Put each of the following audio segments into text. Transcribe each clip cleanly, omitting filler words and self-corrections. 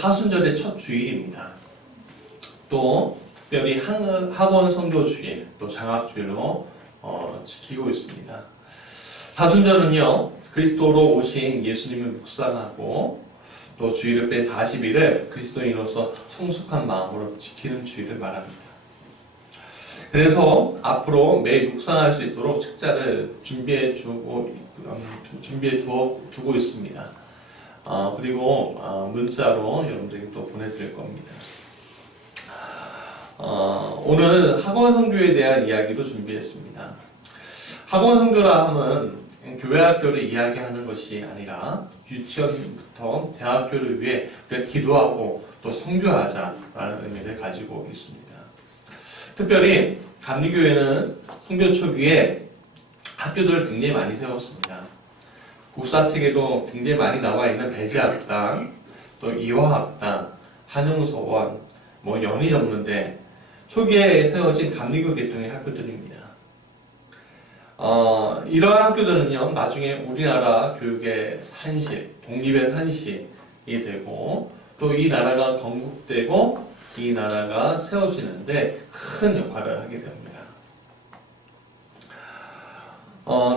사순절의 첫 주일입니다. 또 특별히 학원 선교 주일, 또 장학 주일로 지키고 있습니다. 사순절은요, 그리스도로 오신 예수님을 묵상하고 또 주일을 뺀 40일을 그리스도인으로서 성숙한 마음으로 지키는 주일을 말합니다. 그래서 앞으로 매일 묵상할 수 있도록 책자를 준비해 두고 있습니다. 그리고 문자로 여러분들에게 또 보내드릴 겁니다. 오늘은 학원 선교에 대한 이야기도 준비했습니다. 학원 선교라 함은 교회 학교를 이야기하는 것이 아니라 유치원부터 대학교를 위해 우리가 기도하고 또 선교하자라는 의미를 가지고 있습니다. 특별히 감리교회는 선교 초기에 학교들을 굉장히 많이 세웠습니다. 국사책에도 굉장히 많이 나와 있는 배제학당, 또 이화학당, 한영서원, 연희전문대, 초기에 세워진 감리교 계통의 학교들입니다. 이러한 학교들은요, 나중에 우리나라 교육의 산실, 독립의 산실이 되고, 또 이 나라가 건국되고, 이 나라가 세워지는데 큰 역할을 하게 됩니다.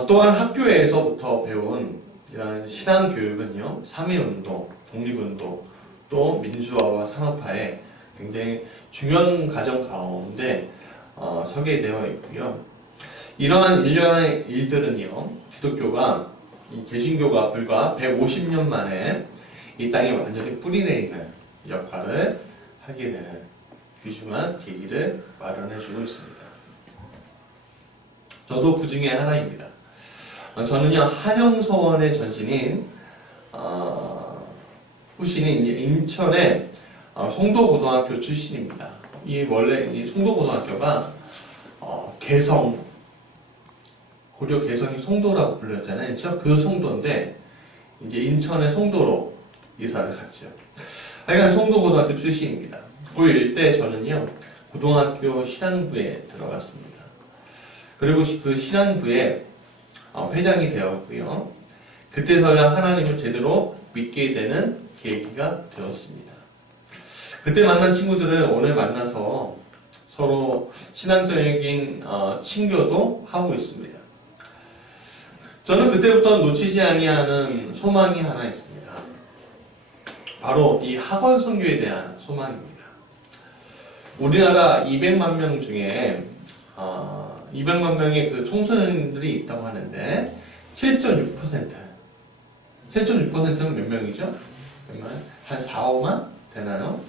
또한 학교에서부터 배운 이런 신앙교육은요, 3.1운동, 독립운동, 또 민주화와 산업화에 굉장히 중요한 과정 가운데 설계되어 있고요. 이러한 일련의 일들은요, 기독교가, 이 개신교가 불과 150년 만에 이 땅에 완전히 뿌리내리는 역할을 하게 되는 귀중한 계기를 마련해주고 있습니다. 저도 그 중에 하나입니다. 저는요, 한영서원의 전신인, 후신인 인천의 송도고등학교 출신입니다. 원래 이 송도고등학교가 고려 개성이 송도라고 불렸잖아요. 그 송도인데 이제 인천의 송도로 이사를 갔죠. 하여간 송도고등학교 출신입니다. 고1 때 저는요, 고등학교 신앙부에 들어갔습니다. 그리고 그 신앙부에 회장이 되었고요. 그때서야 하나님을 제대로 믿게 되는 계기가 되었습니다. 그때 만난 친구들은 오늘 만나서 서로 신앙적인 친교도 하고 있습니다. 저는 그때부터 놓치지 아니하는 소망이 하나 있습니다. 바로 이 학원 선교에 대한 소망입니다. 우리나라 200만 명 중에 200만 명의 그 청소년들이 있다고 하는데 7.6%는 몇 명이죠? 한 4, 5만 되나요?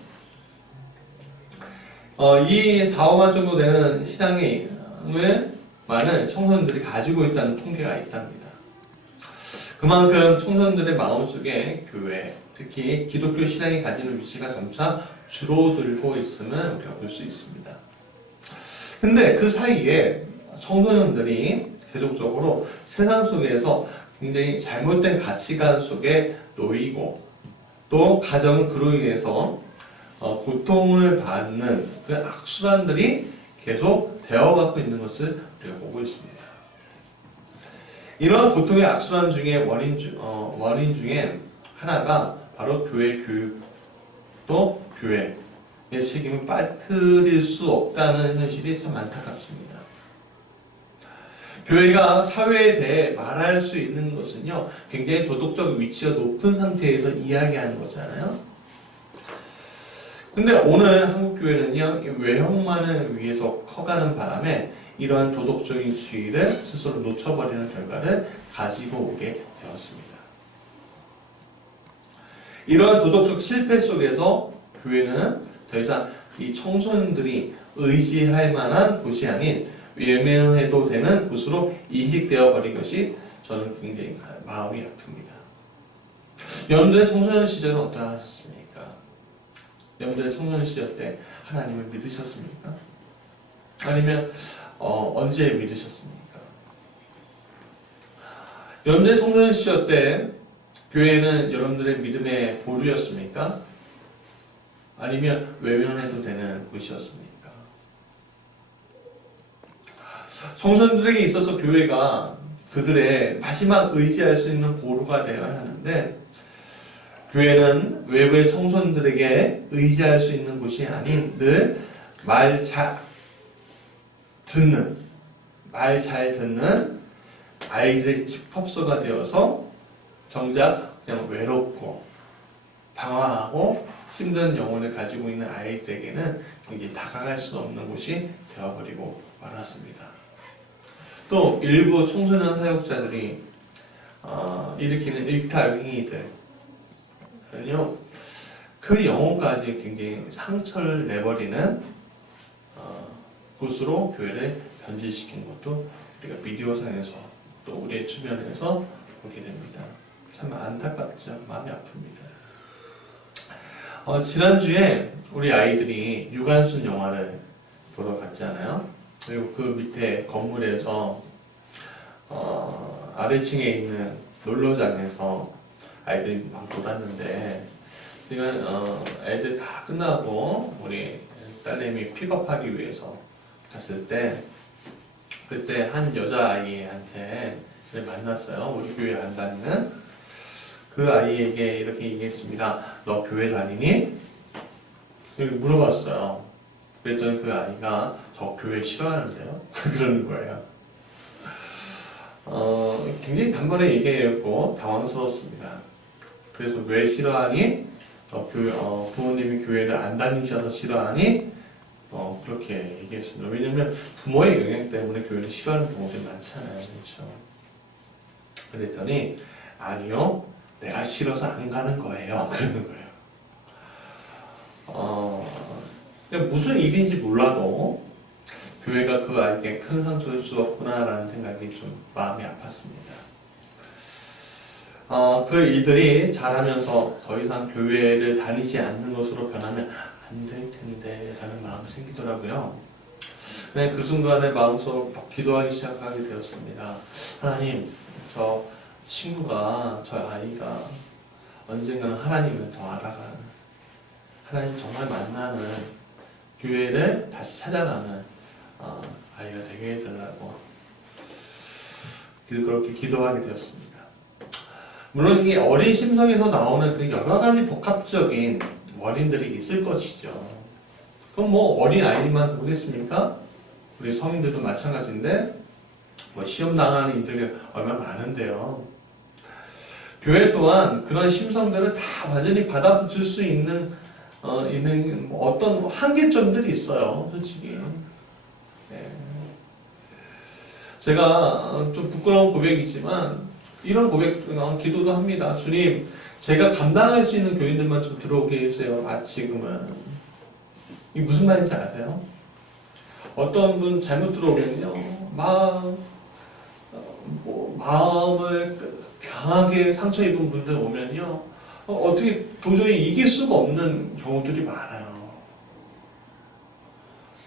이 4, 5만 정도 되는 신앙을 많은 청소년들이 가지고 있다는 통계가 있답니다. 그만큼 청소년들의 마음속에 교회, 특히 기독교 신앙이 가지는 위치가 점차 줄어들고 있음을 우리가 볼 수 있습니다. 근데 그 사이에 청소년들이 계속적으로 세상 속에서 굉장히 잘못된 가치관 속에 놓이고 또 가정은 그로 인해서 고통을 받는 그 악순환들이 계속 되어가고 있는 것을 우리가 보고 있습니다. 이러한 고통의 악순환 중에 원인 중에 하나가 바로 교회 교육, 또 교회의 책임을 빠뜨릴 수 없다는 현실이 참 안타깝습니다. 교회가 사회에 대해 말할 수 있는 것은요, 굉장히 도덕적 위치가 높은 상태에서 이야기하는 거잖아요. 근데 오늘 한국교회는요, 외형만을 위해서 커가는 바람에 이러한 도덕적인 지위를 스스로 놓쳐버리는 결과를 가지고 오게 되었습니다. 이러한 도덕적 실패 속에서 교회는 더 이상 이 청소년들이 의지할 만한 곳이 아닌 외면해도 되는 곳으로 이식되어 버린 것이 저는 굉장히 마음이 아픕니다. 여러분들의 청소년 시절은 어떠하셨습니까? 여러분들의 청소년 시절 때 하나님을 믿으셨습니까? 아니면 언제 믿으셨습니까? 여러분들의 청소년 시절 때 교회는 여러분들의 믿음의 보루였습니까? 아니면 외면해도 되는 곳이었습니까? 청소년들에게 있어서 교회가 그들의 마지막 의지할 수 있는 보루가 되어야 하는데 교회는 외부의 청소년들에게 의지할 수 있는 곳이 아닌 늘 말 잘 듣는 아이들의 집합소가 되어서 정작 그냥 외롭고 방황하고 힘든 영혼을 가지고 있는 아이들에게는 이게 다가갈 수 없는 곳이 되어버리고 말았습니다. 또 일부 청소년 사역자들이 일으키는 일타행위들은요, 그 영혼까지 굉장히 상처를 내버리는 곳으로 교회를 변질시키는 것도 우리가 미디어상에서 또 우리의 주변에서 보게 됩니다. 참 안타깝죠. 마음이 아픕니다. 지난주에 우리 아이들이 유관순 영화를 보러 갔잖아요. 그리고 그 밑에 건물에서 아래층에 있는 놀러장에서 아이들이 막 놀았는데, 제가 애들 다 끝나고 우리 딸내미 픽업하기 위해서 갔을 때, 그때 한 여자아이한테 만났어요. 우리 교회 안 다니는 그 아이에게 이렇게 얘기했습니다. 너 교회 다니니? 이렇게 물어봤어요. 그랬더니 그 아이가 저 교회 싫어하는데요? 그러는 거예요. 굉장히 단번에 얘기했고 당황스러웠습니다. 그래서 왜 싫어하니? 부모님이 교회를 안 다니셔서 싫어하니? 그렇게 얘기했습니다. 왜냐면 부모의 영향 때문에 교회를 싫어하는 경우들이 많잖아요. 그렇죠? 그랬더니 아니요, 내가 싫어서 안 가는 거예요. 그러는 거예요. 무슨 일인지 몰라도 교회가 그 아이에게 큰 상처를 주었구나라는 생각이 좀 마음이 아팠습니다. 그 일들이 자라면서 더 이상 교회를 다니지 않는 것으로 변하면 안 될 텐데 라는 마음이 생기더라고요. 네, 그 순간에 마음속으로 기도하기 시작하게 되었습니다. 하나님, 저 친구가, 저 아이가 언젠가는 하나님을 더 알아가는, 하나님 정말 만나는, 교회를 다시 찾아가는 아이가 되게 해달라고 그렇게 기도하게 되었습니다. 물론 이 어린 심성에서 나오는 그 여러 가지 복합적인 원인들이 있을 것이죠. 그럼 뭐 어린 아이만 그러겠습니까? 우리 성인들도 마찬가지인데, 뭐 시험 당하는 이들이 얼마나 많은데요. 교회 또한 그런 심성들을 다 완전히 받아줄 수 있는 어떤 한계점들이 있어요, 솔직히. 네. 제가 좀 부끄러운 고백이지만 이런 기도도 합니다. 주님, 제가 감당할 수 있는 교인들만 좀 들어오게 해주세요. 지금은. 이게 무슨 말인지 아세요? 어떤 분 잘못 들어오면요, 마음을 강하게 상처 입은 분들 오면요, 어떻게 도저히 이길 수가 없는 경우들이 많아요.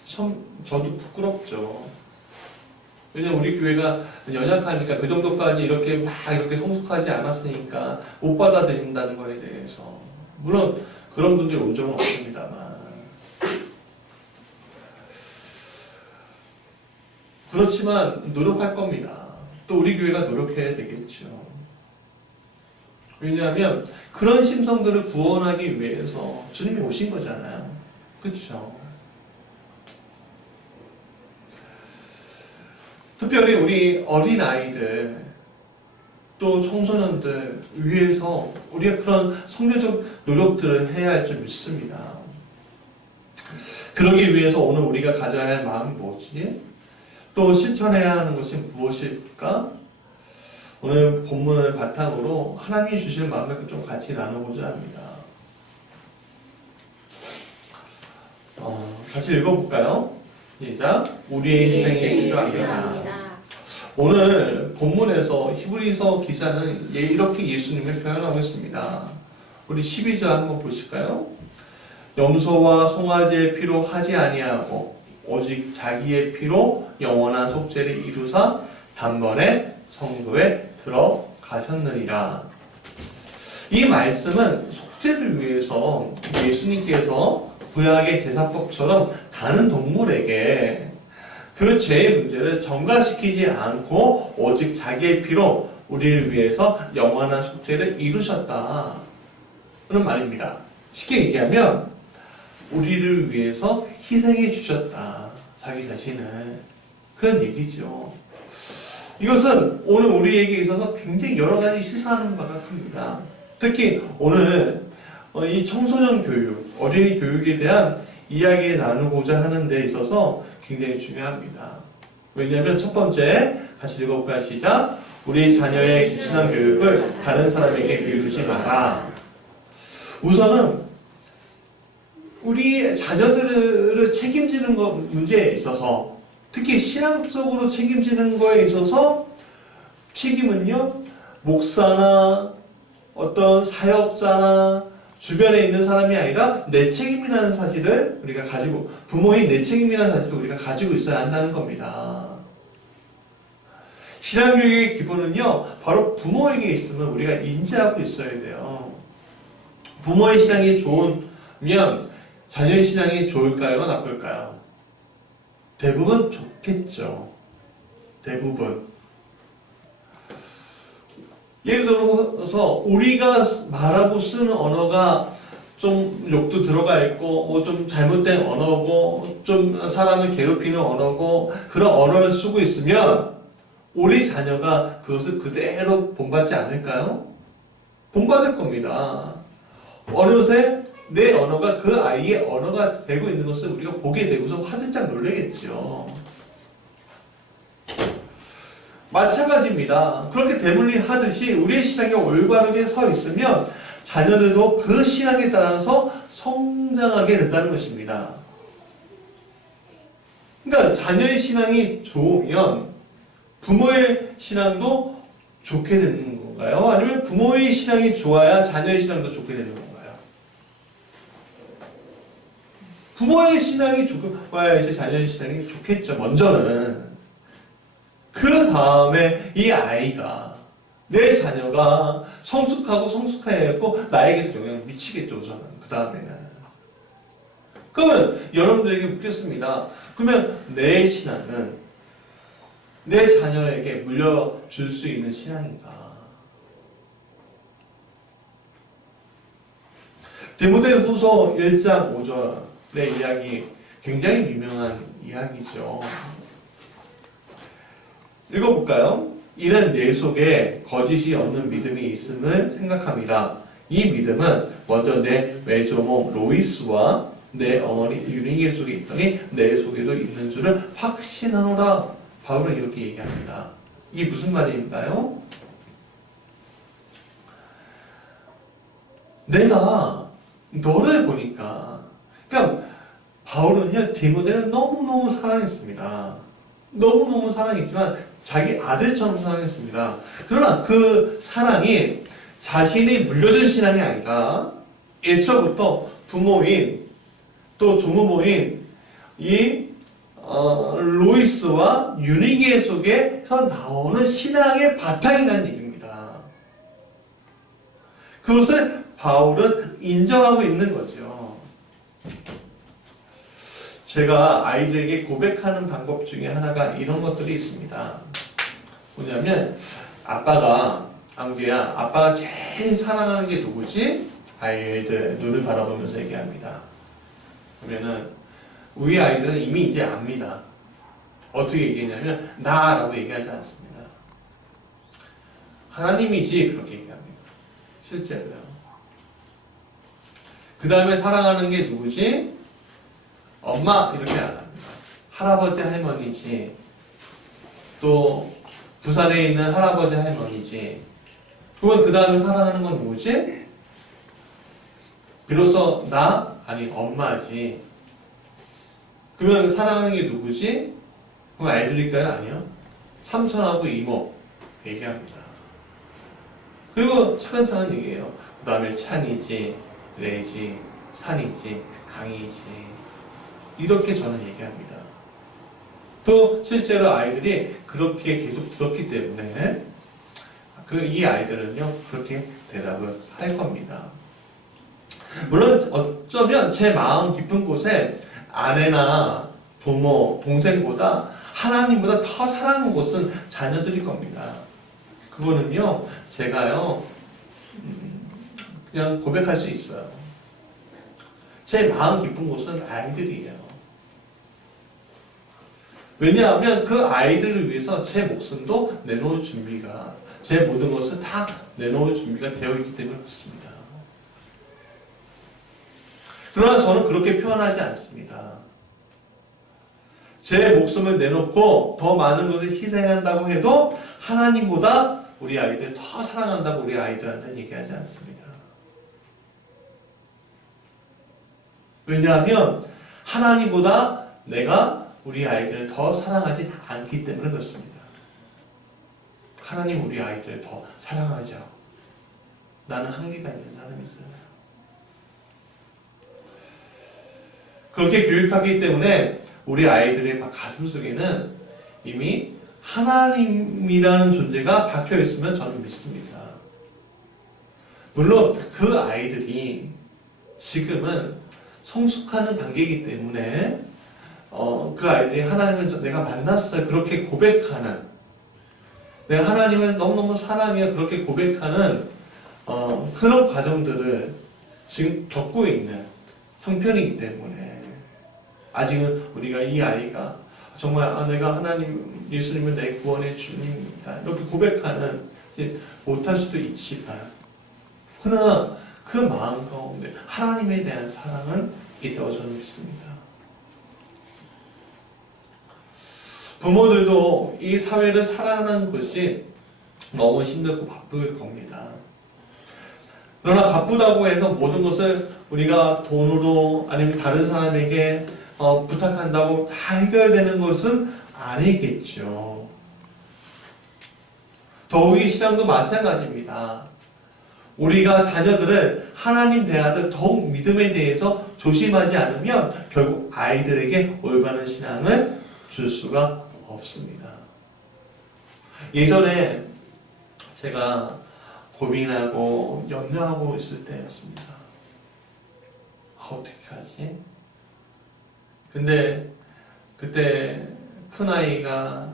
참 저도 부끄럽죠. 왜냐면 우리 교회가 연약하니까, 그 정도까지 이렇게 성숙하지 않았으니까 못 받아들인다는 거에 대해서. 물론 그런 분들이 온 적은 없습니다만. 그렇지만 노력할 겁니다. 또 우리 교회가 노력해야 되겠죠. 왜냐하면 그런 심성들을 구원하기 위해서 주님이 오신 거잖아요. 그렇죠? 특별히 우리 어린아이들, 또 청소년들 위해서 우리가 그런 성교적 노력들을 해야 할 줄 믿습니다. 그러기 위해서 오늘 우리가 가져야 할 마음이 뭐지? 또 실천해야 하는 것이 무엇일까? 오늘 본문을 바탕으로 하나님이 주시는 마음을 좀 같이 나눠보자 합니다. 같이 읽어볼까요? 시작. 우리의 희생이 필요합니다. 오늘 본문에서 히브리서 기자는 이렇게 예수님을 표현하고 있습니다. 우리 12절 한번 보실까요? 염소와 송아지의 피로 하지 아니하고 오직 자기의 피로 영원한 속죄를 이루사 단번에 성도에 들어가셨느니라. 이 말씀은 속죄를 위해서 예수님께서 구약의 제사법처럼 다른 동물에게 그 죄의 문제를 전가시키지 않고 오직 자기의 피로 우리를 위해서 영원한 속죄를 이루셨다. 말입니다. 쉽게 얘기하면 우리를 위해서 희생해 주셨다. 자기 자신을. 그런 얘기죠. 이것은 오늘 우리에게 있어서 굉장히 여러 가지 시사하는 바가 큽니다. 특히 오늘 이 청소년 교육, 어린이 교육에 대한 이야기 나누고자 하는 데 있어서 굉장히 중요합니다. 왜냐하면 첫 번째, 같이 읽어볼까요? 시작. 우리 자녀의 신앙 교육을 다른 사람에게 미루지 마라. 우선은 우리 자녀들을 책임지는 문제에 있어서, 특히 신앙적으로 책임지는 거에 있어서 책임은요, 목사나 어떤 사역자나 주변에 있는 사람이 아니라 내 책임이라는 사실을 우리가 가지고, 부모인 내 책임이라는 사실을 우리가 가지고 있어야 한다는 겁니다. 신앙교육의 기본은요, 바로 부모에게 있으면 우리가 인지하고 있어야 돼요. 부모의 신앙이 좋으면 자녀의 신앙이 좋을까요? 나쁠까요? 대부분 좋겠죠. 대부분. 예를 들어서 우리가 말하고 쓰는 언어가 좀 욕도 들어가 있고 뭐 좀 잘못된 언어고 좀 사람을 괴롭히는 언어고 그런 언어를 쓰고 있으면 우리 자녀가 그것을 그대로 본받지 않을까요? 본받을 겁니다. 어느새 내 언어가 그 아이의 언어가 되고 있는 것을 우리가 보게 되고서 화들짝 놀라겠죠. 마찬가지입니다. 그렇게 대물림하듯이 우리의 신앙이 올바르게 서 있으면 자녀들도 그 신앙에 따라서 성장하게 된다는 것입니다. 그러니까 자녀의 신앙이 좋으면 부모의 신앙도 좋게 되는 건가요? 아니면 부모의 신앙이 좋아야 자녀의 신앙도 좋게 되는 건가요? 부모의 신앙이 좋아야 이제 자녀의 신앙이 좋겠죠. 먼저는. 그 다음에 이 아이가, 내 자녀가 성숙하고 성숙해야 했고 나에게도 영향을 미치겠죠. 우선은. 그 다음에는. 그러면 여러분들에게 묻겠습니다. 그러면 내 신앙은 내 자녀에게 물려줄 수 있는 신앙인가? 디모데후서 1장 5절의 이야기, 굉장히 유명한 이야기죠. 읽어볼까요? 이는 내 속에 거짓이 없는 믿음이 있음을 생각합니다. 이 믿음은 먼저 내 외조모 로이스와 내 어머니 유니게 속에 있더니 내 속에도 있는 줄을 확신하노라. 바울은 이렇게 얘기합니다. 이게 무슨 말인가요? 내가 너를 보니까, 그러니까 바울은요, 디모데를 너무너무 사랑했습니다. 너무너무 사랑했지만 자기 아들처럼 사랑했습니다. 그러나 그 사랑이 자신이 물려준 신앙이 아니라 애초부터 부모인 또 조부모인 이 로이스와 유니게 속에서 나오는 신앙의 바탕이라는 얘기입니다. 그것을 바울은 인정하고 있는 거죠. 제가 아이들에게 고백하는 방법 중에 하나가 이런 것들이 있습니다. 뭐냐면, 아빠가, 안규야, 아빠가 제일 사랑하는 게 누구지? 아이들 눈을 바라보면서 얘기합니다. 그러면은 우리 아이들은 이미 이제 압니다. 어떻게 얘기했냐면 나라고 얘기하지 않습니다. 하나님이지 그렇게 얘기합니다. 실제로요. 그 다음에 사랑하는 게 누구지? 엄마 이렇게 안 합니다. 할아버지 할머니지. 또 부산에 있는 할아버지 할머니지. 그건 그 다음에 사랑하는 건 누구지? 비로소 나? 아니 엄마지. 그러면 사랑하는 게 누구지? 그럼 아이들일까요? 아니요. 삼촌하고 이모 얘기합니다. 그리고 차근차근 얘기해요. 그 다음에 찬이지, 레지, 산이지, 강이지. 이렇게 저는 얘기합니다. 또 실제로 아이들이 그렇게 계속 들었기 때문에 이 아이들은요 그렇게 대답을 할 겁니다. 물론 어쩌면 제 마음 깊은 곳에 아내나 부모, 동생보다 하나님보다 더 사랑하는 곳은 자녀들일 겁니다. 그거는요 제가요 그냥 고백할 수 있어요. 제 마음 깊은 곳은 아이들이에요. 왜냐하면 그 아이들을 위해서 제 목숨도 내놓을 준비가, 제 모든 것을 다 내놓을 준비가 되어 있기 때문에 그렇습니다. 그러나 저는 그렇게 표현하지 않습니다. 제 목숨을 내놓고 더 많은 것을 희생한다고 해도 하나님보다 우리 아이들 더 사랑한다고 우리 아이들한테는 얘기하지 않습니다. 왜냐하면 하나님보다 내가 우리 아이들을 더 사랑하지 않기 때문에 그렇습니다. 하나님 우리 아이들을 더 사랑하죠. 나는 한계가 있는 사람이잖아요. 그렇게 교육하기 때문에 우리 아이들의 가슴 속에는 이미 하나님이라는 존재가 박혀 있으면 저는 믿습니다. 물론 그 아이들이 지금은 성숙하는 단계이기 때문에 그 아이들이 하나님을 내가 만났어요 그렇게 고백하는, 내가 하나님을 너무너무 사랑해요 그렇게 고백하는 그런 과정들을 지금 겪고 있는 형편이기 때문에 아직은 우리가 이 아이가 정말 내가 하나님 예수님은 내 구원의 주님입니다 이렇게 고백하는 못할 수도 있지만, 그러나 그 마음 가운데 하나님에 대한 사랑은 있다고 저는 믿습니다. 부모들도 이 사회를 살아가는 것이 너무 힘들고 바쁠 겁니다. 그러나 바쁘다고 해서 모든 것을 우리가 돈으로 아니면 다른 사람에게 부탁한다고 다 해결되는 것은 아니겠죠. 더욱이 신앙도 마찬가지입니다. 우리가 자녀들을 하나님 대하듯 더욱 믿음에 대해서 조심하지 않으면 결국 아이들에게 올바른 신앙을 줄 수가 없습니다. 예전에 제가 고민하고 염려하고 있을 때였습니다. 어떻게 하지? 근데 그때 큰아이가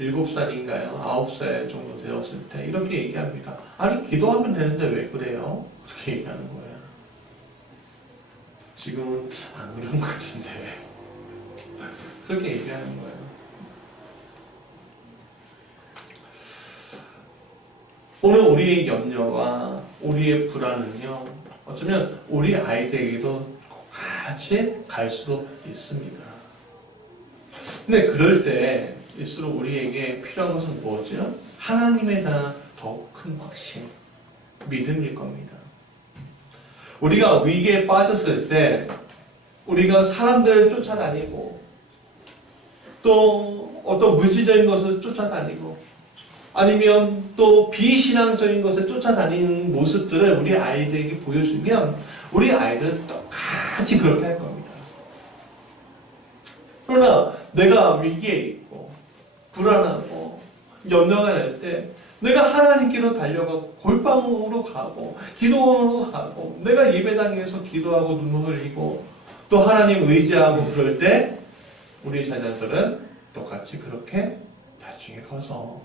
7살인가요? 9살 정도 되었을 때 이렇게 얘기합니다. 아니 기도하면 되는데 왜 그래요? 그렇게 얘기하는 거예요. 지금은 안 그런 것 같은데 그렇게 얘기하는 거예요. 오늘 우리의 염려와 우리의 불안은요, 어쩌면 우리 아이들에게도 같이 갈 수도 있습니다. 근데 그럴 때일수록 우리에게 필요한 것은 뭐죠? 하나님에 대한 더 큰 확신, 믿음일 겁니다. 우리가 위기에 빠졌을 때 우리가 사람들을 쫓아다니고 또 어떤 물질적인 것을 쫓아다니고 아니면 또 비신앙적인 것을 쫓아다니는 모습들을 우리 아이들에게 보여주면 우리 아이들은 똑같이 그렇게 할 겁니다. 그러나 내가 위기에 있고 불안하고 염려가 날 때 내가 하나님께로 달려가고 골방으로 가고 기도원으로 가고 내가 예배당에서 기도하고 눈물 흘리고 또 하나님 의지하고 그럴 때 우리 자녀들은 똑같이 그렇게 나중에 커서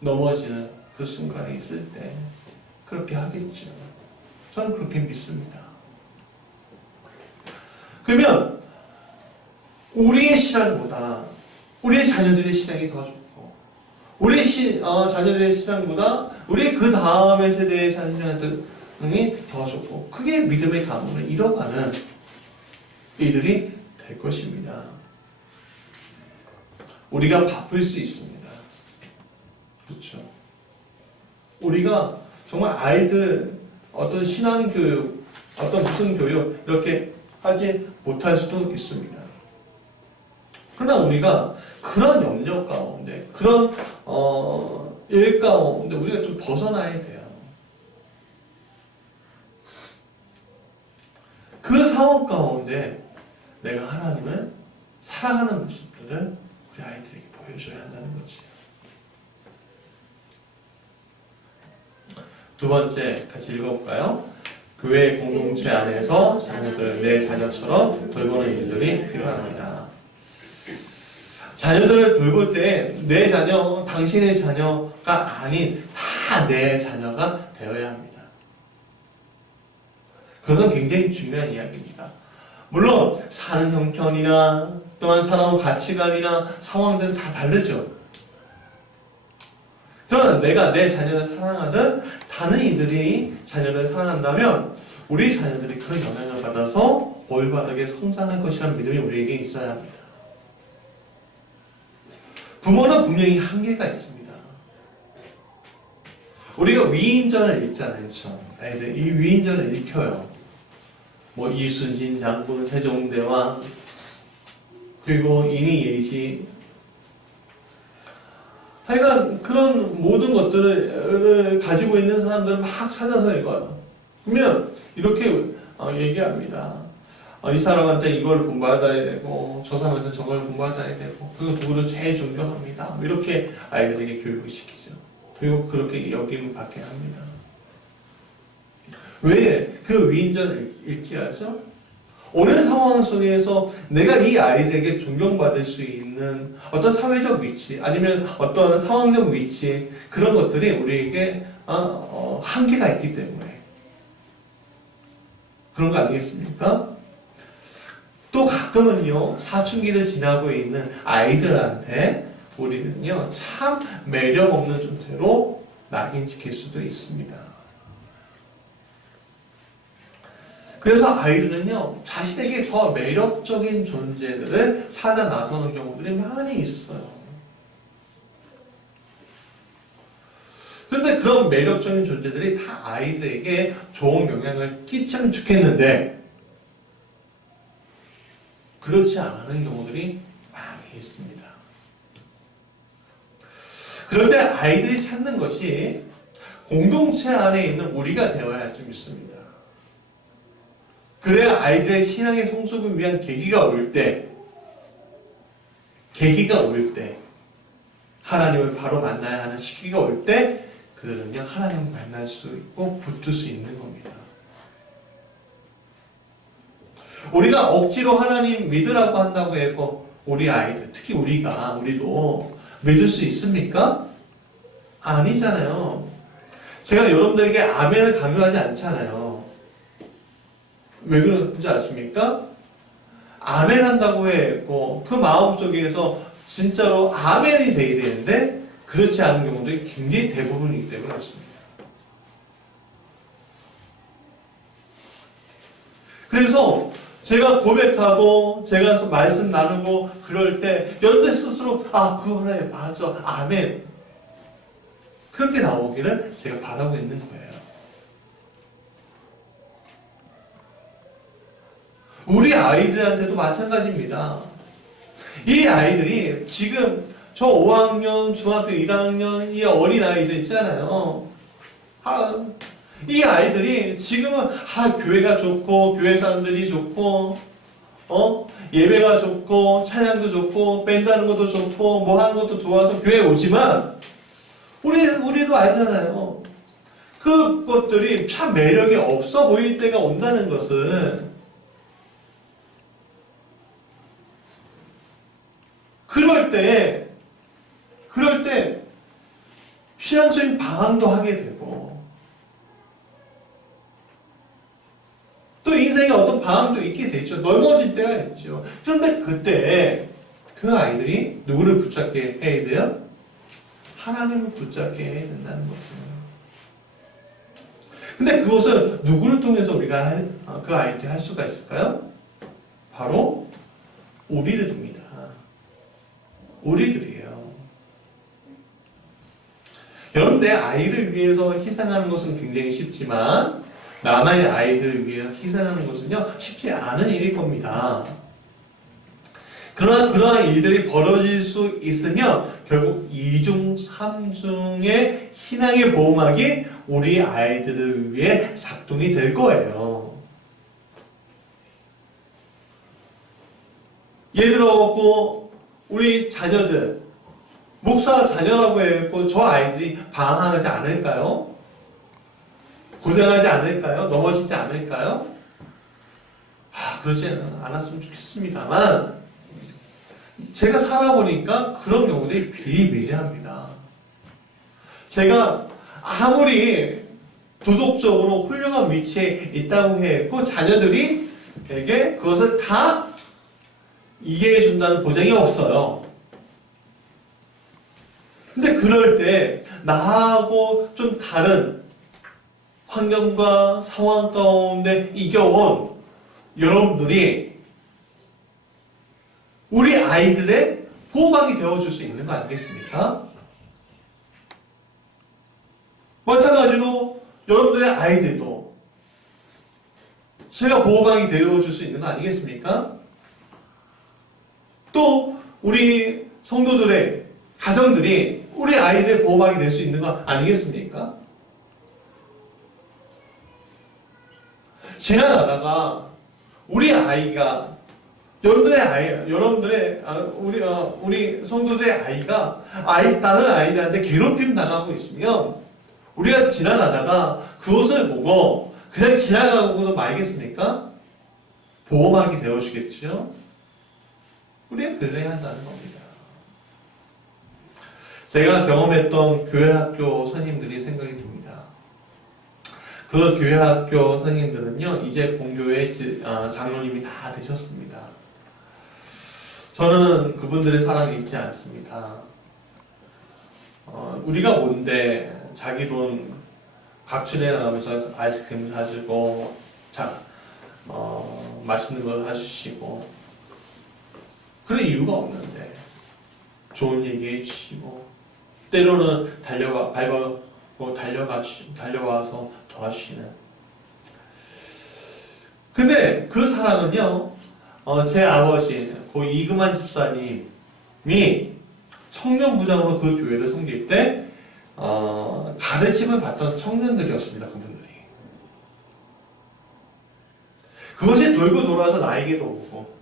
넘어지는 그 순간에 있을 때 그렇게 하겠죠. 저는 그렇게 믿습니다. 그러면 우리의 신앙보다 우리의 자녀들의 신앙이 더 좋고 우리 자녀들의 신앙보다 우리 그 다음의 세대의 신앙이 더 좋고 크게 믿음의 가문을 이뤄가는 이들이 될 것입니다. 우리가 바쁠 수 있습니다. 그렇죠. 우리가 정말 아이들 어떤 신앙교육, 어떤 무슨 교육 이렇게 하지 못할 수도 있습니다. 그러나 우리가 그런 염려 가운데, 그런 일 가운데 우리가 좀 벗어나야 돼요. 그 상황 가운데 내가 하나님을 사랑하는 모습들을 우리 아이들에게 보여줘야 한다는 거지. 두 번째 같이 읽어볼까요? 교회 공동체 안에서 자녀들, 내 자녀처럼 돌보는 일들이 필요합니다. 자녀들을 돌볼 때 내 자녀, 당신의 자녀가 아닌 다 내 자녀가 되어야 합니다. 그것은 굉장히 중요한 이야기입니다. 물론 사는 형편이나 또한 살아온 가치관이나 상황들은 다 다르죠. 그러나 내가 내 자녀를 사랑하든 다른 이들이 자녀를 사랑한다면 우리 자녀들이 그 영향을 받아서 올바르게 성장할 것이라는 믿음이 우리에게 있어야 합니다. 부모는 분명히 한계가 있습니다. 우리가 위인전을 읽잖아요. 애들 이 위인전을 읽혀요. 뭐 이순신 장군, 세종대왕, 그리고 인이예시, 하여간 그런 모든 것들을 가지고 있는 사람들은 막 찾아서 읽어요. 그러면 이렇게 얘기합니다. 이 사람한테 이걸 공부하셔야 되고 저 사람한테 저걸 공부하셔야 되고 그리고 누구를 제일 존경합니다. 이렇게 아이들에게 교육을 시키죠. 그리고 그렇게 여김을 받게 합니다. 왜 그 위인전을 읽게 하죠? 오는 상황 속에서 내가 이 아이들에게 존경받을 수 있는 어떤 사회적 위치 아니면 어떤 상황적 위치 그런 것들이 우리에게 한계가 있기 때문에 그런 거 아니겠습니까? 또 가끔은요 사춘기를 지나고 있는 아이들한테 우리는요 참 매력 없는 존재로 낙인찍힐 수도 있습니다. 그래서 아이들은요 자신에게 더 매력적인 존재들을 찾아 나서는 경우들이 많이 있어요. 그런데 그런 매력적인 존재들이 다 아이들에게 좋은 영향을 끼치면 좋겠는데 그렇지 않은 경우들이 많이 있습니다. 그런데 아이들이 찾는 것이 공동체 안에 있는 우리가 되어야 할 줄 믿습니다. 그래야 아이들의 신앙의 성숙을 위한 계기가 올 때, 하나님을 바로 만나야 하는 시기가 올 때, 그들은요, 하나님을 만날 수 있고 붙을 수 있는 겁니다. 우리가 억지로 하나님 믿으라고 한다고 해서 우리 아이들, 특히 우리도 믿을 수 있습니까? 아니잖아요. 제가 여러분들에게 아멘을 강요하지 않잖아요. 왜 그런지 아십니까? 아멘 한다고 했고 그 마음속에서 진짜로 아멘이 돼야 되는데 그렇지 않은 경우들이 굉장히 대부분이기 때문에 그렇습니다. 그래서 제가 고백하고 제가 말씀 나누고 그럴 때 여러분들 스스로 그래 맞아 아멘 그렇게 나오기를 제가 바라고 있는 거예요. 우리 아이들한테도 마찬가지입니다. 이 아이들이 지금 저 5학년, 중학교 1학년 이 어린아이들 있잖아요. 이 아이들이 지금은 교회가 좋고 교회 사람들이 좋고 예배가 좋고 찬양도 좋고 밴드 하는 것도 좋고 뭐 하는 것도 좋아서 교회에 오지만 우리도 알잖아요. 그것들이 참 매력이 없어 보일 때가 온다는 것은 그럴 때 신앙적인 방황도 하게 되고 또 인생에 어떤 방황도 있게 되죠. 넘어질 때가 있죠. 그런데 그때 그 아이들이 누구를 붙잡게 해야 돼요? 하나님을 붙잡게 해야 된다는 거죠. 근데 그것은 누구를 통해서 우리가 그 아이들이 할 수가 있을까요? 바로 우리들입니다. 우리들이에요. 여러분 내 아이를 위해서 희생하는 것은 굉장히 쉽지만 남의 아이들을 위해 희생하는 것은요 쉽지 않은 일일 겁니다. 그러나 그러한 일들이 벌어질 수 있으면 결국 2중, 3중의 신앙의 보호막이 우리 아이들을 위해 작동이 될 거예요. 예를 들어 우리 자녀들 목사 자녀라고 했고 저 아이들이 방황하지 않을까요? 고생하지 않을까요? 넘어지지 않을까요? 그러지 않았으면 좋겠습니다만 제가 살아보니까 그런 경우들이 비일비재합니다. 제가 아무리 도덕적으로 훌륭한 위치에 있다고 해. 그 자녀들이에게 그것을 다 이해해 준다는 보장이 없어요. 근데 그럴 때 나하고 좀 다른 환경과 상황 가운데 이겨온 여러분들이 우리 아이들의 보호막이 되어줄 수 있는 거 아니겠습니까? 마찬가지로 여러분들의 아이들도 제가 보호막이 되어줄 수 있는 거 아니겠습니까? 또 우리 성도들의 가정들이 우리 아이들의 보호막이 될 수 있는 거 아니겠습니까? 지나가다가 우리 아이가 우리 성도들의 아이가 다른 아이들한테 괴롭힘 당하고 있으면 우리가 지나가다가 그것을 보고 그냥 지나가고서 말겠습니까? 보호막이 되어주겠죠? 우리가 그래야 한다는 겁니다. 제가 경험했던 교회학교 선생님들이 생각이 듭니다. 그 교회학교 선생님들은요, 이제 본교회 장로님이 다 되셨습니다. 저는 그분들의 사랑을 잊지 않습니다. 우리가 뭔데 자기 돈 각출해 나가면서 아이스크림 사주고, 맛있는 걸 사주시고, 그런 이유가 없는데, 좋은 얘기 해주시고, 때로는 달려와서 도와주시는. 근데 그 사람은요, 제 아버지, 고 이금환 집사님이 청년부장으로 그 교회를 섬길 때, 가르침을 받던 청년들이었습니다, 그분들이. 그것이 돌고 돌아서 나에게도 오고,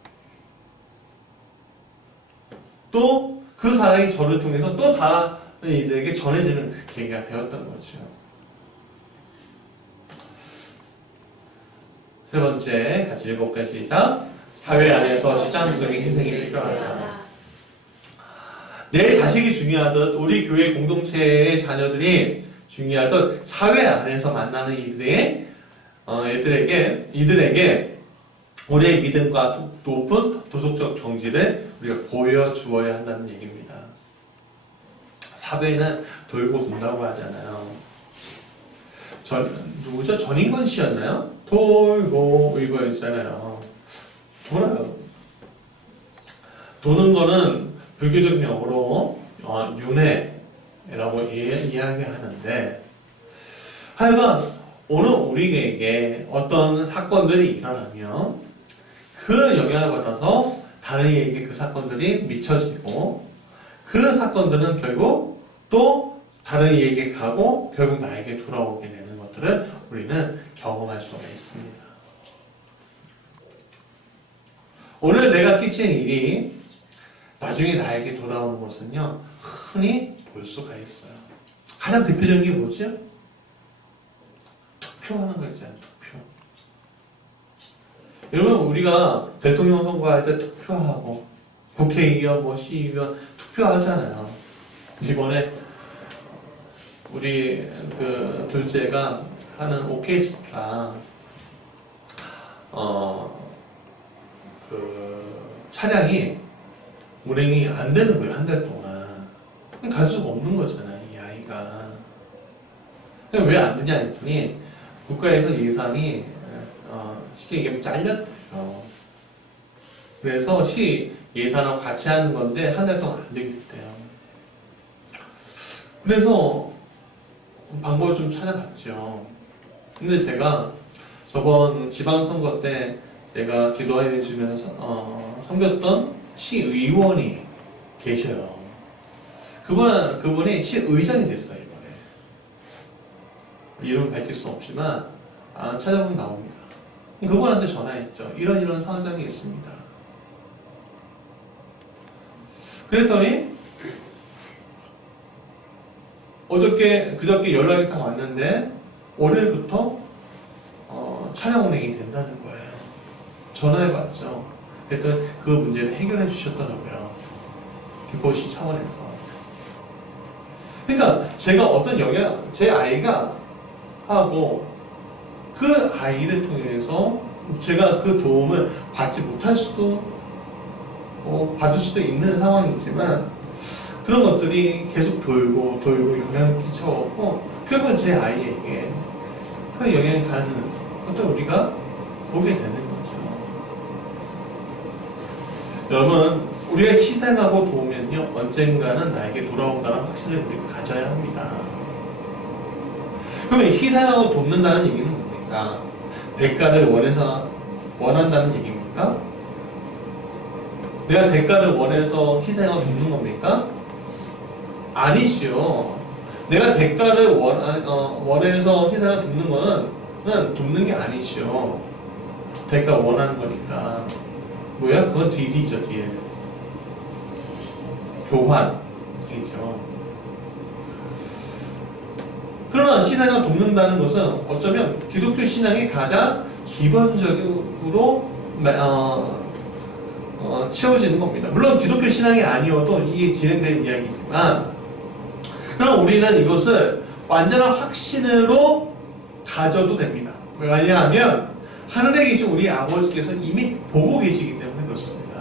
또 그 사랑이 저를 통해서 또 다른 이들에게 전해지는 계기가 되었던 거죠. 세 번째, 같이 읽어볼까요? 시작. 사회 안에서 시장적인 희생이 필요하다. 내 자식이 중요하듯 우리 교회 공동체의 자녀들이 중요하듯 사회 안에서 만나는 이들에게 우리의 믿음과 높은 도덕적 정지를 우리가 보여주어야 한다는 얘기입니다. 사회는 돌고 돈다고 하잖아요. 누구죠? 전인권 씨였나요? 돌고 이거 있잖아요. 돌아요. 도는 거는 불교적 용어로 윤회라고 이야기하는데, 하여간 오늘 우리에게 어떤 사건들이 일어나면 그 영향을 받아서 다른 이에게 그 사건들이 미쳐지고, 그 사건들은 결국 또 다른 이에게 가고 결국 나에게 돌아오게 되는 것들을 우리는 경험할 수가 있습니다. 오늘 내가 끼친 일이 나중에 나에게 돌아오는 것은요, 흔히 볼 수가 있어요. 가장 대표적인 게 뭐죠? 투표하는 거 있잖아요, 투표. 여러분, 우리가 대통령 선거할 때 투표하고, 국회의원, 시의원 투표하잖아요. 이번에 우리 둘째가 하는 오케스트라, 차량이 운행이 안 되는 거예요, 한 달 동안. 갈 수가 없는 거잖아요, 이 아이가. 왜 안 되냐 했더니, 국가에서 예산이, 쉽게 얘기하면 잘렸대요. 그래서 시 예산하고 같이 하는 건데, 한 달 동안 안 되게 됐대요. 그래서 방법을 좀 찾아봤죠. 근데 제가 저번 지방선거 때 제가 기도해 주면서, 섬겼던 시의원이 계셔요. 그분이 시의장이 됐어요, 이번에. 이름은 밝힐 수 없지만, 찾아보면 나옵니다. 그분한테 전화했죠. 이런 상황이 있습니다. 그랬더니, 그저께 연락이 딱 왔는데, 월요일부터, 차량 운행이 된다는 거예요. 전화해봤죠. 그랬더니 그 문제를 해결해 주셨더라고요. 기포시 차원에서. 그러니까 제가 제 아이가 하고 그 아이를 통해서 제가 그 도움을 받지 못할 수도 받을 수도 있는 상황이지만 그런 것들이 계속 돌고 영향을 끼쳐오고 결국은 제 아이에게 그 영향이 가는 것도 우리가 보게 되는 거죠. 여러분, 우리가 희생하고 도우면요 언젠가는 나에게 돌아온다는 확신을 우리가 가져야 합니다. 그러면 희생하고 돕는다는 얘기는 뭡니까? 대가를 원한다는 얘기입니까? 내가 대가를 원해서 희생하고 돕는 겁니까? 아니죠. 내가 대가를 원해서 희생하고 돕는 거는 돕는 게 아니죠. 대가 원하는 거니까. 뭐야? 그건 딜이죠, 딜. 교환이죠. 그러나 희생을 돕는다는 것은 어쩌면 기독교 신앙의 가장 기본적으로 채워지는 겁니다. 물론 기독교 신앙이 아니어도 이게 진행된 이야기지만 그럼 우리는 이것을 완전한 확신으로 가져도 됩니다. 왜냐하면 하늘에 계신 우리 아버지께서 이미 보고 계시기 때문에 그렇습니다.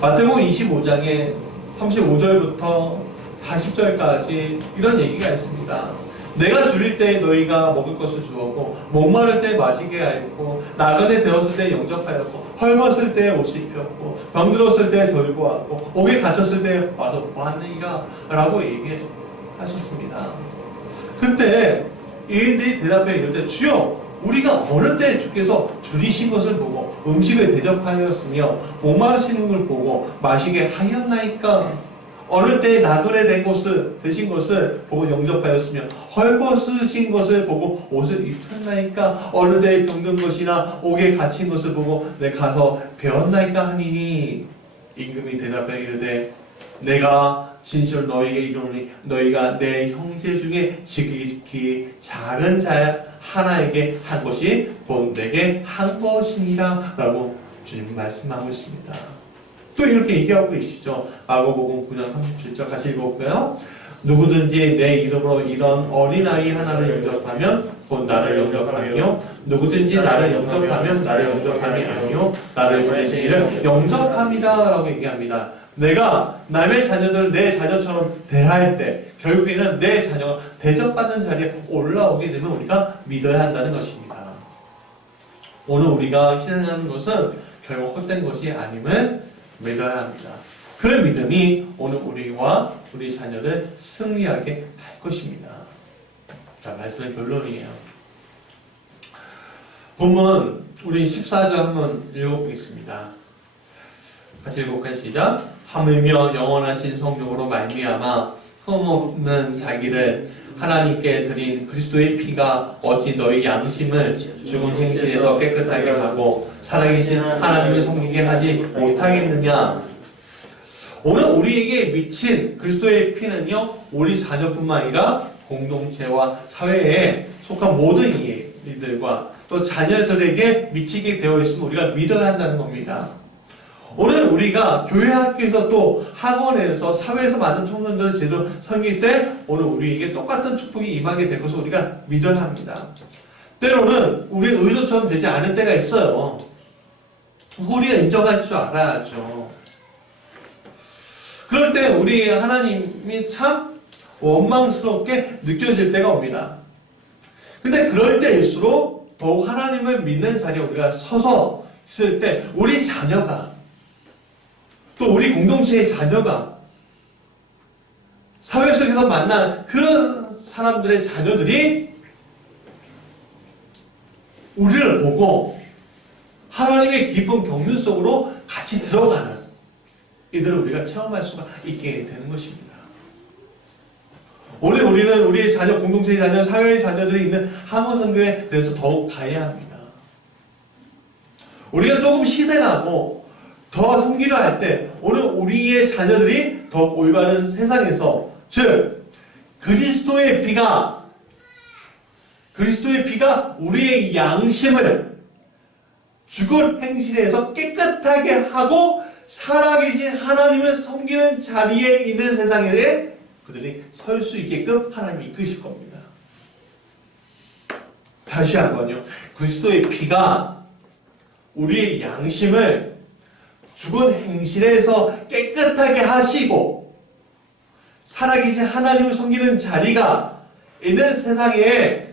마태복음 25장에 35절부터 40절까지 이런 얘기가 있습니다. 내가 줄일 때 너희가 먹을 것을 주었고 목마를 때 마시게 하였고 나그네 되었을 때 영접하였고 헐벗을 때 옷을 입혔고 병들었을 때 돌고 왔고 옥에 갇혔을 때 와서 보았느니라 라고 얘기하셨습니다. 그때 이들이 대답해 이럴 주여 우리가 어느 때 주께서 줄이신 것을 보고 음식을 대접하였으며 목마르시는 걸 보고 마시게 하였나이까? 어느 때 나그네 되신 것을 보고 영접하였으며 헐벗으신 것을 보고 옷을 입혔나이까? 어느 때 병든 것이나 옥에 갇힌 것을 보고 내 가서 배웠나이까 하니니 임금이 대답하여 이르되 내가 진실로 너희에게 이르노니 너희가 내 형제 중에 지극히 작은 자 하나에게 한 것이 곧 내게 한 것이니라 라고 주님 말씀하고 있습니다. 또 이렇게 얘기하고 계시죠. 마가복음 9장 37절 같이 읽어볼까요? 누구든지 내 이름으로 이런 어린아이 하나를 영접하면 곧 나를 영접하며 누구든지 나를 영접하면 나를 영접함이 아니요 나를 보내신 이를 영접함이다 라고 얘기합니다. 내가 남의 자녀들을 내 자녀처럼 대할 때 결국에는 내 자녀가 대접받는 자리에 올라오게 되면 우리가 믿어야 한다는 것입니다. 오늘 우리가 희생하는 것은 결국 헛된 것이 아님을 믿어야 합니다. 그 믿음이 오늘 우리와 우리 자녀를 승리하게 할 것입니다. 자, 말씀의 결론이에요. 본문 우리 14절 한번 읽어보겠습니다. 같이 읽어볼까요? 시작. 하물며 영원하신 성령으로 말미암아 흠없는 자기를 하나님께 드린 그리스도의 피가 어찌 너희 양심을 죽은 행실에서 깨끗하게 하고 살아계신 하나님을 섬기게 하지 못하겠느냐? 오늘 우리에게 미친 그리스도의 피는요 우리 자녀뿐만 아니라 공동체와 사회에 속한 모든 이들과 또 자녀들에게 미치게 되어 있음을 우리가 믿어야 한다는 겁니다. 오늘 우리가 교회 학교에서 또 학원에서 사회에서 많은 청년들을 제대로 섬길 때 오늘 우리에게 똑같은 축복이 임하게 될 것을 우리가 믿어야 합니다. 때로는 우리의 의도처럼 되지 않을 때가 있어요. 우리가 인정할 줄 알아야죠. 그럴 때 우리 하나님이 참 원망스럽게 느껴질 때가 옵니다. 근데 그럴 때일수록 더욱 하나님을 믿는 자리에 우리가 서서 있을 때 우리 자녀가 또 우리 공동체의 자녀가 사회 속에서 만난 그 사람들의 자녀들이 우리를 보고 하나님의 깊은 경륜 속으로 같이 들어가는 이들을 우리가 체험할 수가 있게 되는 것입니다. 오늘 우리는 우리의 자녀, 공동체의 자녀, 사회의 자녀들이 있는 함원선교에 그래서 더욱 가야 합니다. 우리가 조금 희생하고 더 섬기려 할 때 오늘 우리의 자녀들이 더 올바른 세상에서 즉 그리스도의 피가 우리의 양심을 죽은 행실에서 깨끗하게 하고 살아계신 하나님을 섬기는 자리에 있는 세상에 그들이 설 수 있게끔 하나님이 이끄실 겁니다. 다시 한번요. 그리스도의 피가 우리의 양심을 죽은 행실에서 깨끗하게 하시고 살아계신 하나님을 섬기는 자리가 있는 세상에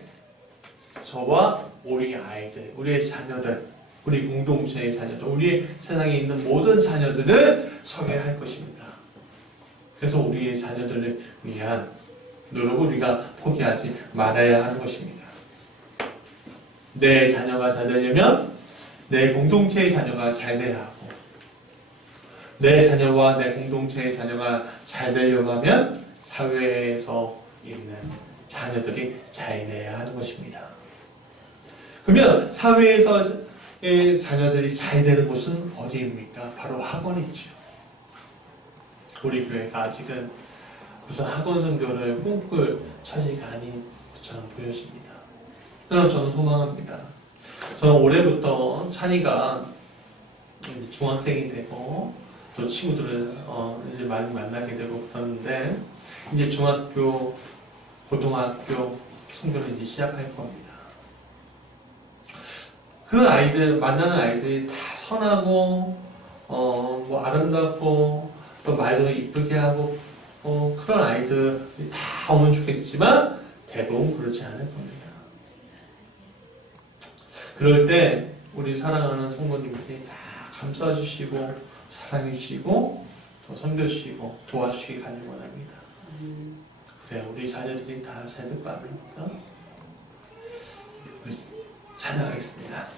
저와 우리 아이들, 우리의 자녀들, 우리 공동체의 자녀들, 우리 세상에 있는 모든 자녀들을 서게 할 것입니다. 그래서 우리의 자녀들을 위한 노력을 우리가 포기하지 말아야 하는 것입니다. 내 자녀가 잘 되려면 내 공동체의 자녀가 잘 돼야 하고, 내 자녀와 내 공동체의 자녀가 잘 되려고 하면 사회에서 있는 자녀들이 잘 돼야 하는 것입니다. 그러면 사회에서의 자녀들이 잘 되는 곳은 어디입니까? 바로 학원이죠. 우리 교회가 아직은 무슨 학원 선교를 꿈꿀 처지가 아닌 것처럼 보여집니다. 그래서 저는 소망합니다. 저는 올해부터 찬이가 중학생이 되고 또 친구들을 이제 많이 만나게 되고 그러는데 이제 중학교, 고등학교 선교를 이제 시작할 겁니다. 그 아이들 만나는 아이들이 다 선하고 뭐 아름답고 또 말도 이쁘게 하고 그런 아이들이 다 오면 좋겠지만 대부분 그렇지 않을 겁니다. 그럴 때 우리 사랑하는 성도님들이 다 감싸주시고 사랑해주시고 또 섬겨주시고 도와주시기 간절히 원합니다. 그래 우리 자녀들이 다 잘 될 거 아닙니까? 우리 찬양하겠습니다.